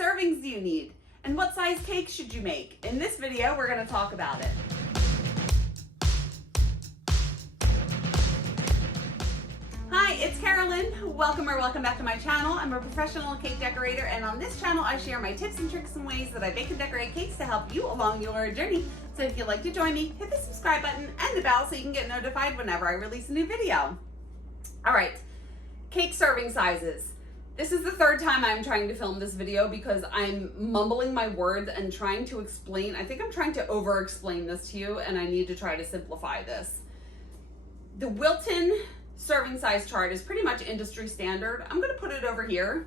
servings do you need? And what size cake should you make? In this video, we're going to talk about it. Hi, it's Karolyn. Welcome back to my channel. I'm a professional cake decorator, and on this channel I share my tips and tricks and ways that I bake and decorate cakes to help you along your journey. So if you'd like to join me, hit the subscribe button and the bell so you can get notified whenever I release a new video. All right, cake serving sizes. This is the third time I'm trying to film this video because I'm mumbling my words and trying to explain. I think I'm trying to over-explain this to you, and I need to try to simplify this. The Wilton serving size chart is pretty much industry standard. I'm going to put it over here.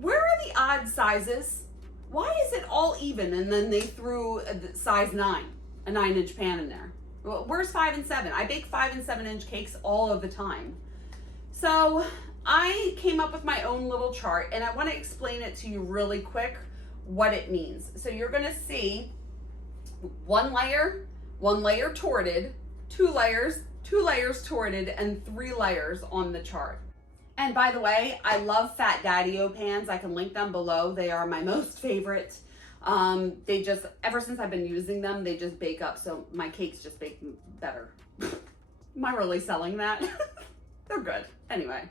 Where are the odd sizes? Why is it all even and then they threw a size 9, a 9-inch pan in there? Well, where's 5 and 7? I bake 5 and 7-inch cakes all of the time. So I came up with my own little chart, and I want to explain it to you really quick what it means. So you're going to see one layer torted, two layers torted, and 3 layers on the chart. And by the way, I love Fat Daddy-O pans. I can link them below. They are my most favorite. They just, ever since I've been using them, they just bake up. So my cakes just bake better. Am I really selling that? They're good. Anyway,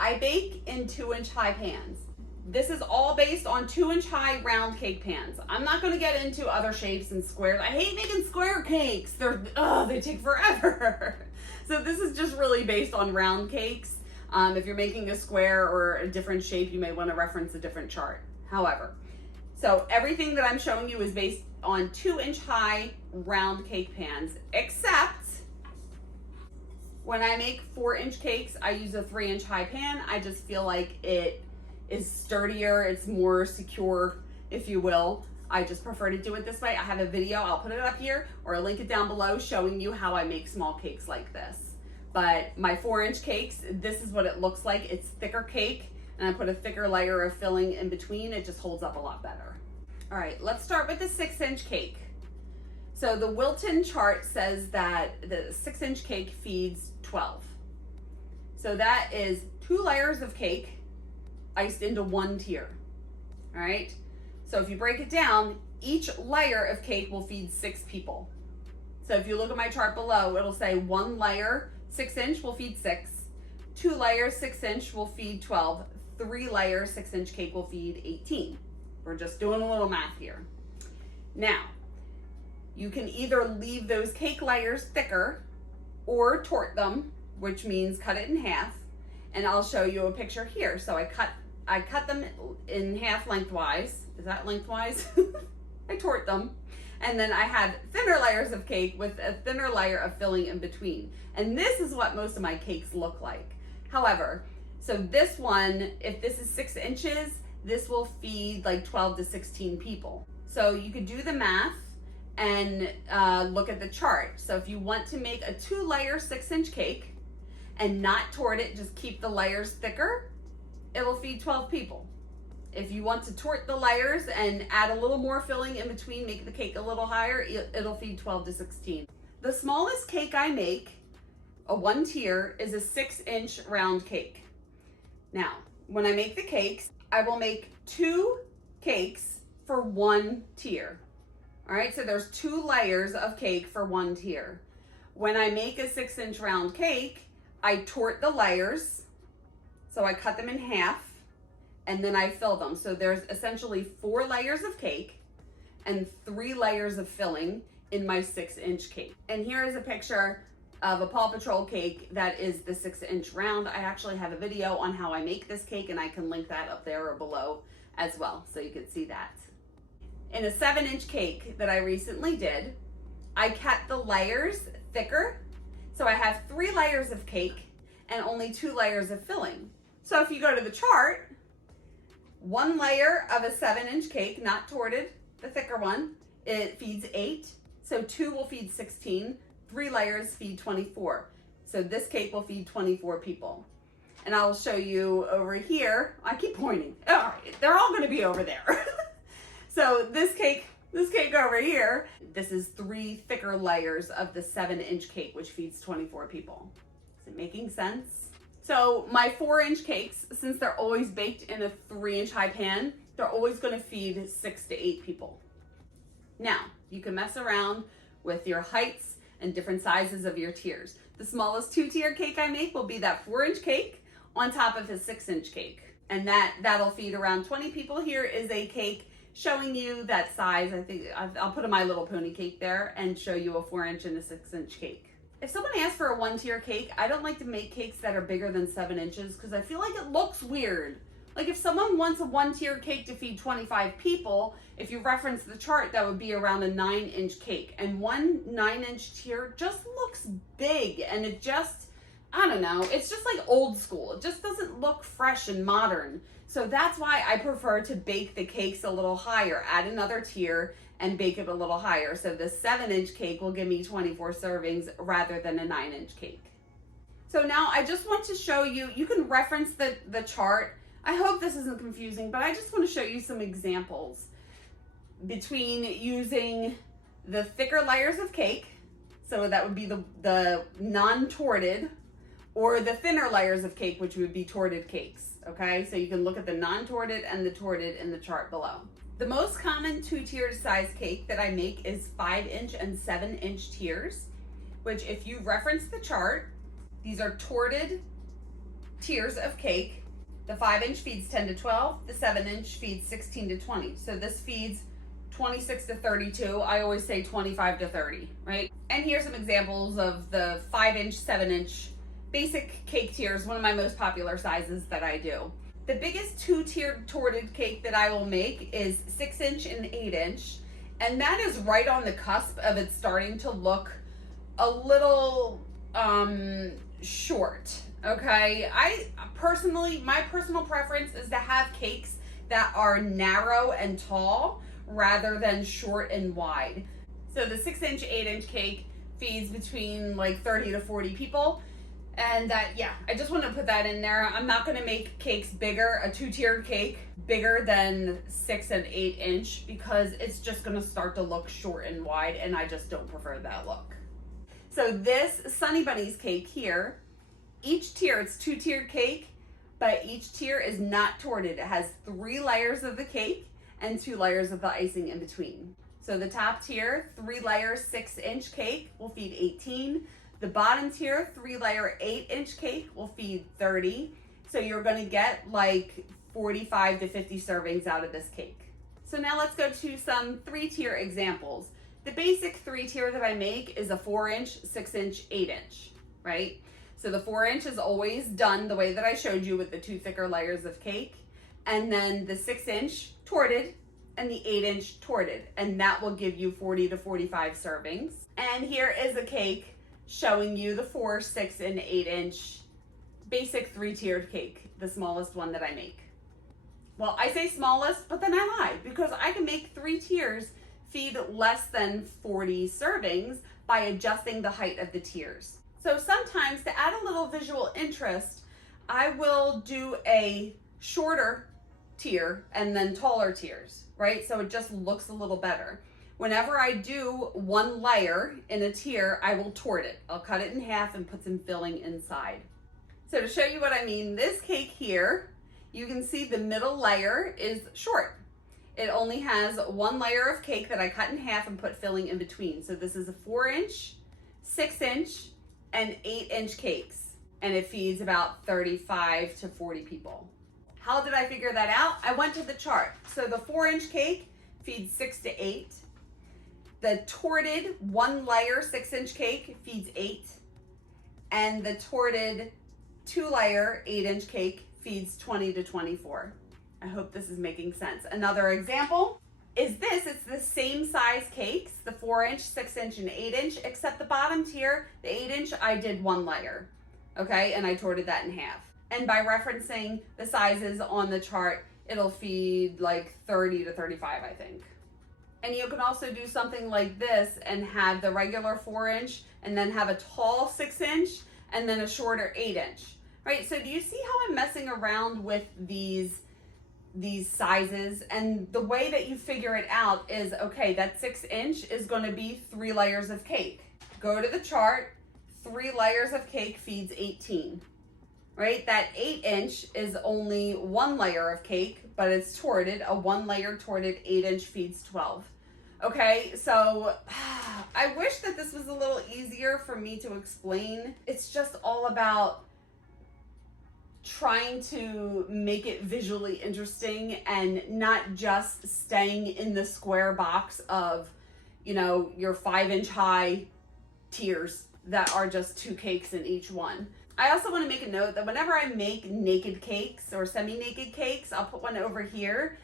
I bake in 2-inch high pans. This is all based on 2-inch high round cake pans. I'm not going to get into other shapes and squares. I hate making square cakes. They take forever. So this is just really based on round cakes. If you're making a square or a different shape, you may want to reference a different chart. However, so everything that I'm showing you is based on 2-inch high round cake pans, except when I make 4-inch cakes, I use a 3-inch high pan. I just feel like it is sturdier, it's more secure, if you will. I just prefer to do it this way. I have a video, I'll put it up here, or I'll link it down below showing you how I make small cakes like this. But my 4-inch cakes, this is what it looks like. It's thicker cake, and I put a thicker layer of filling in between. It just holds up a lot better. All right, let's start with the 6-inch cake. So the Wilton chart says that the 6-inch cake feeds 12. So that is 2 layers of cake iced into 1 tier. All right. So if you break it down, each layer of cake will feed 6 people. So if you look at my chart below, it'll say 1 layer 6-inch will feed 6, 2 layers 6-inch will feed 12, 3 layers 6-inch cake will feed 18. We're just doing a little math here. Now, you can either leave those cake layers thicker or tort them, which means cut it in half. And I'll show you a picture here. So I cut them in half lengthwise. Is that lengthwise? I tort them. And then I had thinner layers of cake with a thinner layer of filling in between. And this is what most of my cakes look like. However, so this one, if this is 6 inches, this will feed like 12 to 16 people. So you could do the math and look at the chart. So if you want to make a 2-layer 6-inch cake and not tort it, just keep the layers thicker, it'll feed 12 people. If you want to tort the layers and add a little more filling in between, make the cake a little higher, it'll feed 12 to 16. The smallest cake I make, a 1 tier, is a 6-inch round cake. Now, when I make the cakes, I will make 2 cakes for 1 tier. All right, so there's 2 layers of cake for 1 tier. When I make a 6-inch round cake, I tort the layers. So I cut them in half and then I fill them. So there's essentially 4 layers of cake and 3 layers of filling in my 6-inch cake. And here is a picture of a Paw Patrol cake that is the 6-inch round. I actually have a video on how I make this cake, and I can link that up there or below as well, so you can see that. In a 7-inch cake that I recently did, I kept the layers thicker. So I have 3 layers of cake and only 2 layers of filling. So if you go to the chart, 1 layer of a 7-inch cake, not torted, the thicker one, it feeds 8. So 2 will feed 16, 3 layers feed 24. So this cake will feed 24 people. And I'll show you over here. I keep pointing. All right, they're all gonna be over there. So this cake over here, this is 3 thicker layers of the 7-inch cake, which feeds 24 people. Is it making sense? So my 4-inch cakes, since they're always baked in a 3-inch high pan, they're always going to feed 6 to 8 people. Now, you can mess around with your heights and different sizes of your tiers. The smallest 2-tier cake I make will be that 4-inch cake on top of his 6-inch cake. And that'll feed around 20 people. Here is a cake showing you that size. I think I'll put a My Little Pony cake there and show you a 4-inch and a 6-inch cake. If someone asks for a 1-tier cake, I don't like to make cakes that are bigger than 7 inches because I feel like it looks weird. Like if someone wants a 1-tier cake to feed 25 people, if you reference the chart, that would be around a 9-inch cake. And one 9-inch tier just looks big, and it just, I don't know, it's just like old school. It just doesn't look fresh and modern. So that's why I prefer to bake the cakes a little higher, add another tier and bake it a little higher. So the 7-inch cake will give me 24 servings rather than a 9-inch cake. So now I just want to show you, you can reference the chart. I hope this isn't confusing, but I just want to show you some examples between using the thicker layers of cake. So that would be the non-torted, or the thinner layers of cake, which would be torted cakes. Okay, so you can look at the non-torted and the torted in the chart below. The most common 2-tiered size cake that I make is 5-inch and 7-inch tiers, which if you reference the chart, these are torted tiers of cake. The 5-inch feeds 10 to 12, the 7-inch feeds 16 to 20. So this feeds 26 to 32. I always say 25 to 30, right? And here's some examples of the 5-inch, 7-inch basic cake tiers, one of my most popular sizes that I do. The biggest 2-tiered torted cake that I will make is 6-inch and 8-inch. And that is right on the cusp of it starting to look a little short. Okay, my personal preference is to have cakes that are narrow and tall rather than short and wide. So the 6-inch, 8-inch cake feeds between like 30 to 40 people. And I just want to put that in there. I'm not going to make cakes bigger, a 2-tiered cake bigger than 6 and 8-inch, because it's just going to start to look short and wide, and I just don't prefer that look. So this Sunny Bunnies cake here, each tier, it's 2-tiered cake, but each tier is not torted. It has 3 layers of the cake and 2 layers of the icing in between. So the top tier, 3-layer 6-inch cake will feed 18. The bottom tier, 3-layer 8-inch cake will feed 30. So you're gonna get like 45 to 50 servings out of this cake. So now let's go to some 3-tier examples. The basic 3-tier that I make is a 4-inch, 6-inch, 8-inch, right? So the 4-inch is always done the way that I showed you with the 2 thicker layers of cake. And then the 6-inch torted and the 8-inch torted. And that will give you 40 to 45 servings. And here is a cake showing you the 4, 6, and 8-inch basic 3-tiered cake, the smallest one that I make. Well, I say smallest, but then I lie, because I can make 3 tiers feed less than 40 servings by adjusting the height of the tiers. So sometimes, to add a little visual interest, I will do a shorter tier and then taller tiers, right? So it just looks a little better. Whenever I do 1 layer in a tier, I will tort it. I'll cut it in half and put some filling inside. So to show you what I mean, this cake here, you can see the middle layer is short. It only has 1 layer of cake that I cut in half and put filling in between. So this is a 4-inch, 6-inch, and 8-inch cakes, and it feeds about 35 to 40 people. How did I figure that out? I went to the chart. So the 4-inch cake feeds 6 to 8. The torted 1-layer 6-inch cake feeds 8. And the torted 2-layer 8-inch cake feeds 20 to 24. I hope this is making sense. Another example is this. It's the same size cakes, the 4-inch, 6-inch, and 8-inch, except the bottom tier, the 8-inch, I did 1 layer, okay? And I torted that in half. And by referencing the sizes on the chart, it'll feed like 30 to 35, I think. And you can also do something like this and have the regular 4-inch and then have a tall 6-inch and then a shorter 8-inch, right? So do you see how I'm messing around with these sizes? And the way that you figure it out is, okay, that 6-inch is going to be 3 layers of cake. Go to the chart, 3 layers of cake feeds 18. right? That 8-inch is only 1 layer of cake, but it's torted. A 1-layer torted 8-inch feeds 12. Okay, so I wish that this was a little easier for me to explain. It's just all about trying to make it visually interesting and not just staying in the square box of, you know, your 5-inch high tiers that are just 2 cakes in each one. I also want to make a note that whenever I make naked cakes or semi-naked cakes, I'll put one over here.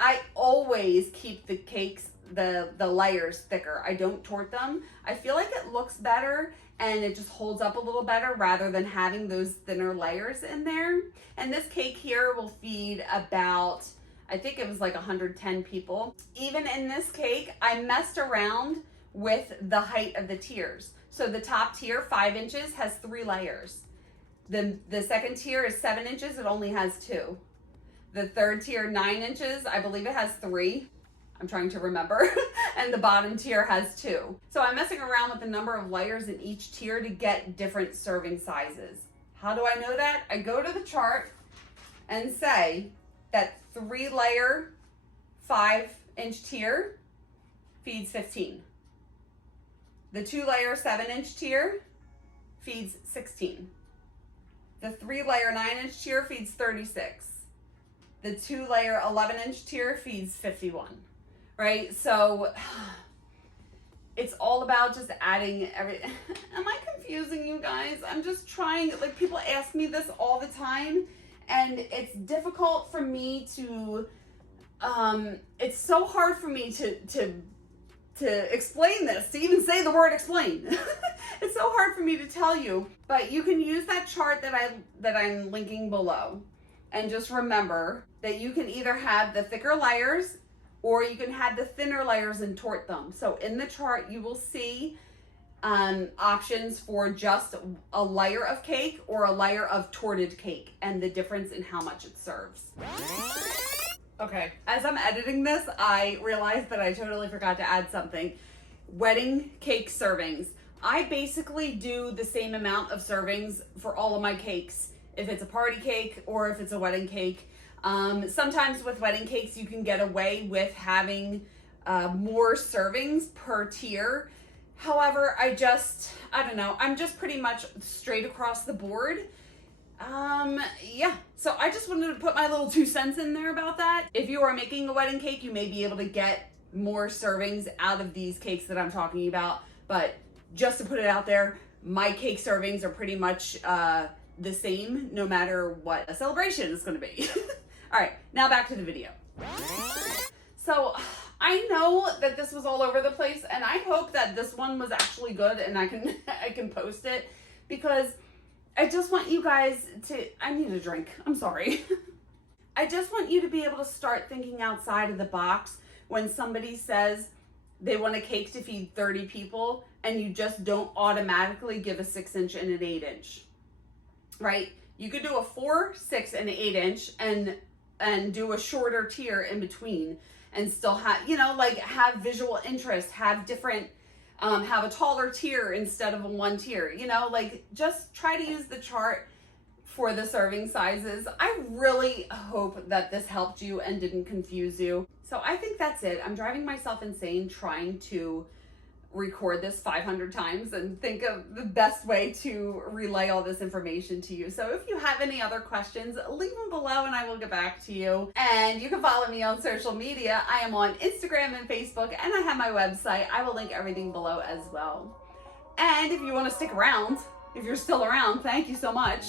I always keep the cakes, the layers thicker. I don't tort them. I feel like it looks better and it just holds up a little better rather than having those thinner layers in there. And this cake here will feed about, I think it was like 110 people. Even in this cake, I messed around with the height of the tiers. So the top tier, 5 inches, has 3 layers. The second tier is 7 inches, it only has 2. The third tier, 9 inches, I believe it has 3. I'm trying to remember. And the bottom tier has 2. So I'm messing around with the number of layers in each tier to get different serving sizes. How do I know that? I go to the chart and say that 3-layer 5-inch tier feeds 15. The 2-layer 7-inch tier feeds 16. The 3-layer 9-inch tier feeds 36. The 2-layer 11-inch tier feeds 51. Right? So it's all about just adding every. Am I confusing you guys? I'm just trying, like, people ask me this all the time and it's difficult for me to, it's so hard for me to explain this, to even say the word explain. It's so hard for me to tell you, but you can use that chart that I'm linking below. And just remember that you can either have the thicker layers or you can have the thinner layers and tort them. So in the chart, you will see options for just a layer of cake or a layer of torted cake and the difference in how much it serves. Okay, as I'm editing this, I realized that I totally forgot to add something. Wedding cake servings. I basically do the same amount of servings for all of my cakes, if it's a party cake or if it's a wedding cake. Sometimes with wedding cakes, you can get away with having more servings per tier. However, I don't know, I'm just pretty much straight across the board. Yeah, so I just wanted to put my little 2 cents in there about that. If you are making a wedding cake, you may be able to get more servings out of these cakes that I'm talking about. But just to put it out there, my cake servings are pretty much the same no matter what a celebration is going to be. All right, now back to the video. So I know that this was all over the place and I hope that this one was actually good and I can post it, because I just want you guys to, I need a drink, I'm sorry. I just want you to be able to start thinking outside of the box when somebody says they want a cake to feed 30 people and you just don't automatically give a 6-inch and an 8-inch, right? You could do a 4, 6, and 8-inch and do a shorter tier in between and still have, you know, like have visual interest, have different, have a taller tier instead of a 1 tier, you know, like just try to use the chart for the serving sizes. I really hope that this helped you and didn't confuse you. So I think that's it. I'm driving myself insane trying to record this 500 times and think of the best way to relay all this information to you. So if you have any other questions, leave them below and I will get back to you. And you can follow me on social media. I am on Instagram and Facebook, and I have my website. I will link everything below as well. And if you want to stick around, if you're still around, thank you so much.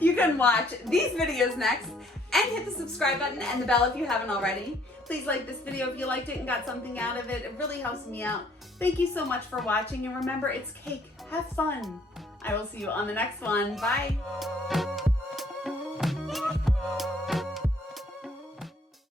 You can watch these videos next and hit the subscribe button and the bell if you haven't already. Please like this video if you liked it and got something out of it. It really helps me out. Thank you so much for watching, and remember, it's cake. Have fun. I will see you on the next one. Bye.